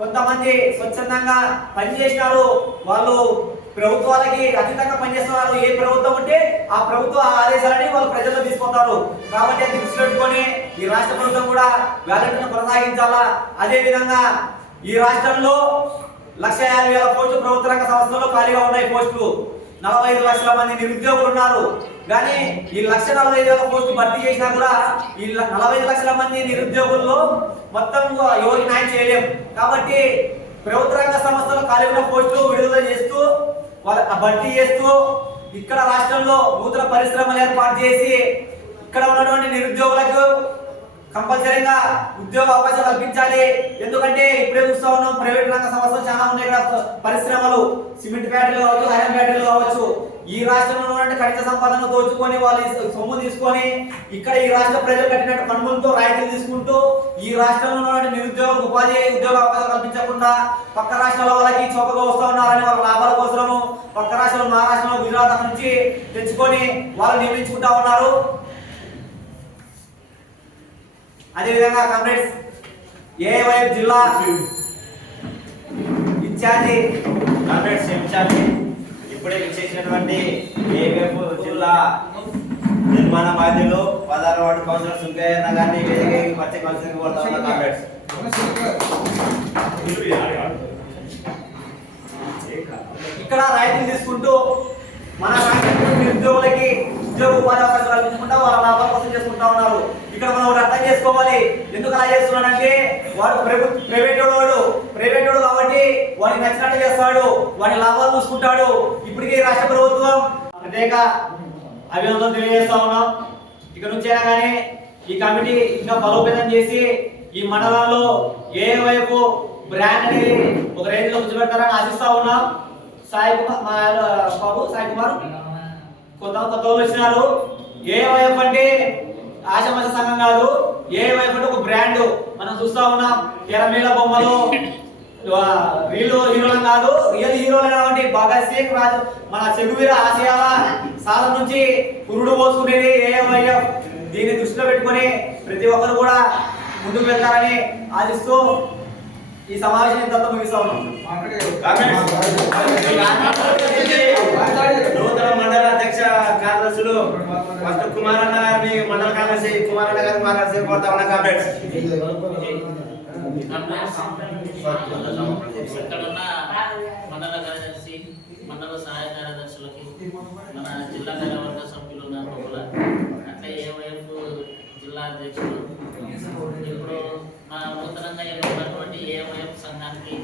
కొంతమంది స్వచ్ఛందంగా పనిచేసినారు. వాళ్ళు ప్రభుత్వాలకి అతీతంగా పనిచేస్తున్నారు. ఏ ప్రభుత్వం ఉంటే ఆ ప్రభుత్వ ఆదేశాలని వాళ్ళు ప్రజల్లో తీసుకుంటారు. కాబట్టి అది దృష్టిలో పెట్టుకొని ఈ రాష్ట్ర ప్రభుత్వం కూడా వ్యాలెట్ను కొనసాగించాలా? అదే విధంగా ఈ రాష్ట్రంలో లక్ష యాభై వేల పోస్టులు ప్రభుత్వ రంగ సంస్థల్లో ఖాళీగా ఉన్నాయి పోస్టులు. నలభై ఐదు లక్షల మంది నిరుద్యోగులు ఉన్నారు. కానీ ఈ లక్ష నలభై ఐదు వేల పోస్టు భర్తీ చేసినా కూడా ఈ నలభై ఐదు లక్షల మంది నిరుద్యోగుల్లో మొత్తం ఎవరికి న్యాయం చేయలేం. కాబట్టి ప్రభుత్వ రంగ సంస్థలు ఖాళీ ఉన్న పోస్టులు విడుదల చేస్తూ వాళ్ళ భర్తీ చేస్తూ ఇక్కడ రాష్ట్రంలో నూతన పరిశ్రమలు ఏర్పాటు చేసి ఇక్కడ ఉన్నటువంటి నిరుద్యోగులకు కంపల్సరీగా ఉద్యోగ అవకాశాలు కల్పించాలి. ఎందుకంటే ఇప్పుడే చూస్తా ఉన్నాం ప్రైవేట్ రంగ సంస్థలు ఉన్నాయి కదా పరిశ్రమలు సిమెంట్ ఫ్యాక్టరీలు కావచ్చు ఐరన్ ఫ్యాక్టరీలు కావచ్చు ఈ రాష్ట్రంలో ఉన్నటువంటి ఖనిజ సంపదను దోచుకొని వాళ్ళు సొమ్ము తీసుకొని ఇక్కడ ఈ రాష్ట్ర ప్రజలు కట్టినట్టు పన్నులతో రాయితీలు తీసుకుంటూ ఈ రాష్ట్రంలో ఉన్నటువంటి నిరుద్యోగులకు ఉపాధి ఉద్యోగ అవకాశాలు కల్పించకుండా పక్క రాష్ట్రాల వాళ్ళకి చౌకగా వస్తూ ఉన్నారని వాళ్ళ లాభాల కోసము పక్క రాష్ట్రంలో మహారాష్ట్రలో గుజరాత్ నుంచి తెచ్చుకొని వాళ్ళు నియమించుకుంటా ఉన్నారు. అదేవిధంగా కామ్రేడ్స్ ఏవైపు జిల్లా ఇన్ఛార్జి కాంగ్రెస్ ఇన్ఛార్జి ఇప్పుడే విచ్చేసినటువంటి ఏవేపు జిల్లా నిర్మాణ బాధ్యులు పదహారు వార్డు కౌన్సిలర్ సుంకయ్య గారిని వేదికకి వచ్చే కౌన్సిలర్ కోరుతా ఉన్నా ఇక్కడ రాయితీలు తీసుకుంటూ మన రాష్ట్రంలో నిరుద్యోగులకి ఉద్యోగ ఉపాధి అవకాశాలు కల్పించుకుంటా వాళ్ళ లాభాల కోసం చేసుకుంటా ఉన్నారు. ఇక్కడ మనం ఒకటి అర్థం చేసుకోవాలి. ఎందుకు అలా చేస్తున్నాడంటే వాడు ప్రైవేట్ వాడు ప్రైవేట్ వాడు వాడికి నచ్చినట్టు చేస్తాడు. వాడి లాభాలు చూసుకుంటాడు. ఇప్పటికే రాష్ట్ర ప్రభుత్వం ప్రత్యేక అభినందనలు తెలియజేస్తా ఉన్నాం. ఇక నుంచైనా కానీ ఈ కమిటీ ఇంకా బలోపేతం చేసి ఈ మండలాల్లో ఏ వైపు బ్రాండ్ అనేది ఒక రేంజ్లో కూర్చోబెడతారని ఆశిస్తా ఉన్నాం. సాయి కుమార్ మా బాబు సాయి కుమార్? కొత్త కొత్త వాళ్ళు వచ్చినారు. ఏ వైపు అంటే ఆశమశ సంఘం కాదు. ఏ వైపు అంటే ఒక బ్రాండ్ మనం చూస్తా ఉన్నాం. తెరమీల బొమ్మలు రీల్ హీరోలం కాదు రియల్ హీరోలు కాబట్టి భగత్ సింగ్ రాజు. మన చెగువీర ఆశయాల సాధన నుంచి పురుడు పోసుకునేది ఏఎంఐఎఫ్ దీన్ని దృష్టిలో పెట్టుకొని ప్రతి ఒక్కరు కూడా ముందుకు వెళ్తారని ఆశిస్తూ ఈ సమావేశం ఇంత ముగిస్తా ఉన్నాం. నూతన మండల అధ్యక్ష కార్యదర్శులు ఫస్ట్ కుమార్ గారిని మండల కార్యదర్శి కుమారన్న గారిని మాట్లాడి కోరుతా ఉన్నా కాంగ్రెస్ ఇక్కడున్న మండల కార్యదర్శి మండల సహాయ కార్యదర్శులకి మన జిల్లా కార్యవర్గ సభ్యులు ఉన్నారు కూడా అట్లే ఏవైపు జిల్లా అధ్యక్షులు ఇప్పుడు మన నూతనంగా ఎన్నుకున్నటువంటి ఏవైపు సంఘానికి